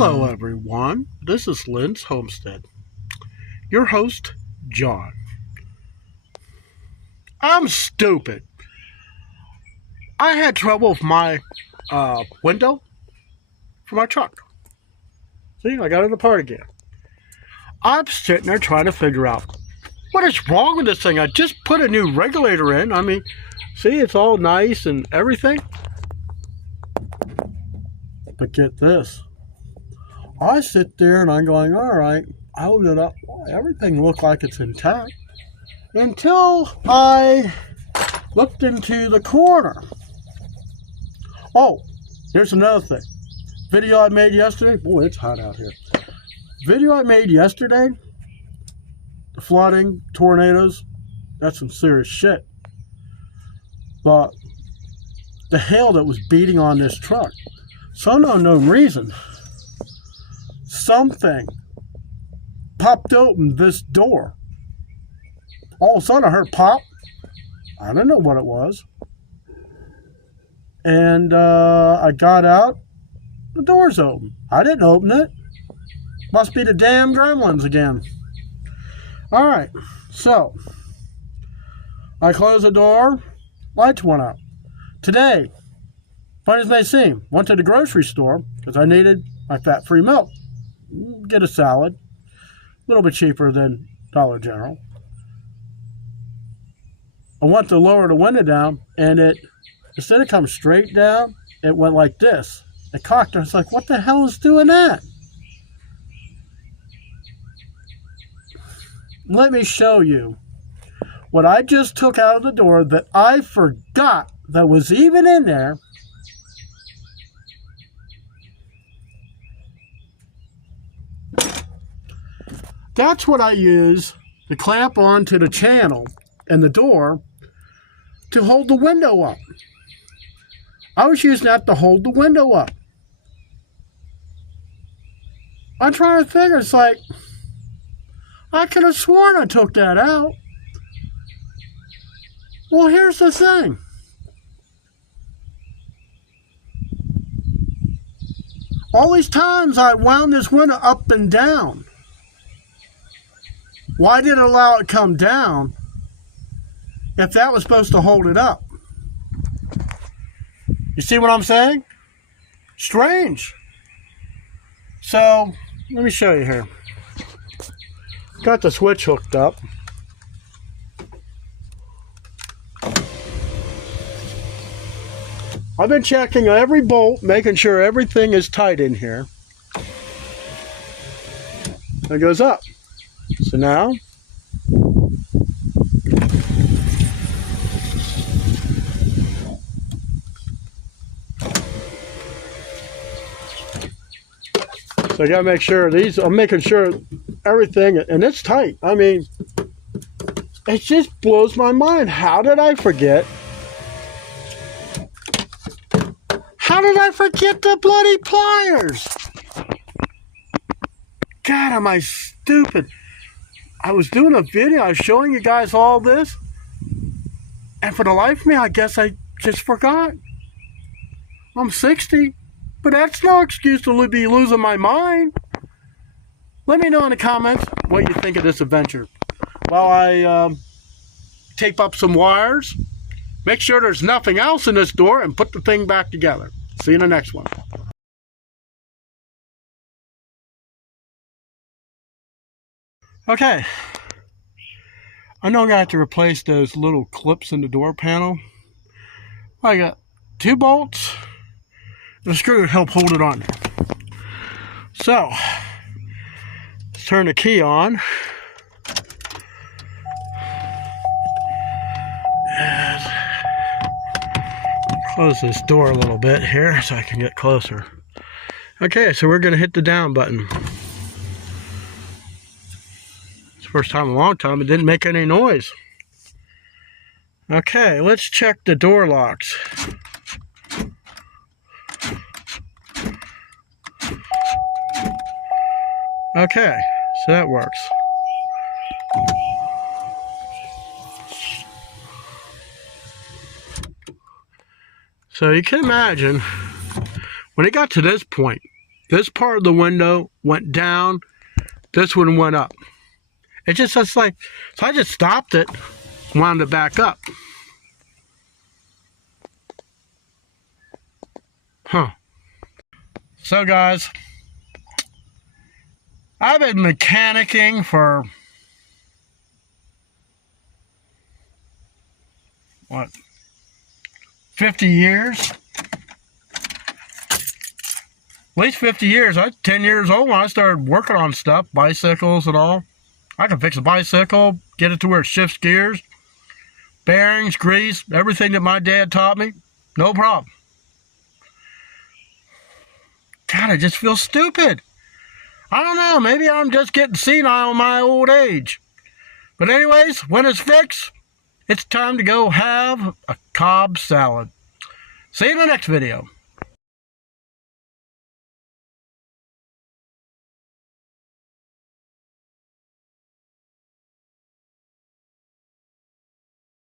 Hello, everyone. This is Lynn's Homestead. Your host, John. I'm stupid. I had trouble with my window for my truck. See, I got it apart again. I'm sitting there trying to figure out what is wrong with this thing. I just put a new regulator in. I mean, see, it's all nice and everything. But get this. I sit there and I'm going, all right, I open it up. Everything looked like it's intact. Until I looked into the corner. Oh, here's another thing. Video I made yesterday. Boy, it's hot out here. Video I made yesterday. The flooding, tornadoes. That's some serious shit. But the hail that was beating on this truck. Some unknown reason. Something popped open this door. All of a sudden I heard pop. I don't know what it was. And I got out. The door's open. I didn't open it. Must be the damn gremlins again. Alright, so I closed the door. Lights went out. Today, funny as may seem, went to the grocery store because I needed my fat-free milk. Get a salad. A little bit cheaper than Dollar General. I went to lower the window down, and it, instead of coming straight down, it went like this. It cocked. I was like, what the hell is doing that? Let me show you what I just took out of the door that I forgot that was even in there. That's what I use to clamp onto the channel and the door to hold the window up. I was using that to hold the window up. I'm trying to figure, it's like, I could have sworn I took that out. Well, here's the thing. All these times I wound this window up and down. Why did it allow it to come down if that was supposed to hold it up? You see what I'm saying? Strange. So, let me show you here. Got the switch hooked up. I've been checking every bolt, making sure everything is tight in here. It goes up. So now, so I gotta make sure these, I'm making sure everything, and it's tight. I mean, it just blows my mind. How did I forget? How did I forget the bloody pliers? God, am I stupid? I was doing a video, I was showing you guys all this, and for the life of me, I guess I just forgot. I'm 60, but that's no excuse to be losing my mind. Let me know in the comments what you think of this adventure. While I tape up some wires, make sure there's nothing else in this door, and put the thing back together. See you in the next one. Okay. I know I'm going to have to replace those little clips in the door panel. I got 2 bolts and a screw to help hold it on. So, let's turn the key on. And close this door a little bit here so I can get closer. Okay, so we're going to hit the down button. First time in a long time it didn't make any noise. Okay, let's check the door locks. Okay, so that works. So you can imagine when it got to this point, This part of the window went down. This one went up. It's like, so I just stopped it, wound it back up. Huh. So guys, I've been mechanicking for, what, 50 years? At least 50 years. I was 10 years old when I started working on stuff, bicycles and all. I can fix a bicycle, get it to where it shifts gears, bearings, grease, everything that my dad taught me, no problem. God, I just feel stupid. I don't know, maybe I'm just getting senile in my old age. But anyways, when it's fixed, it's time to go have a Cobb salad. See you in the next video.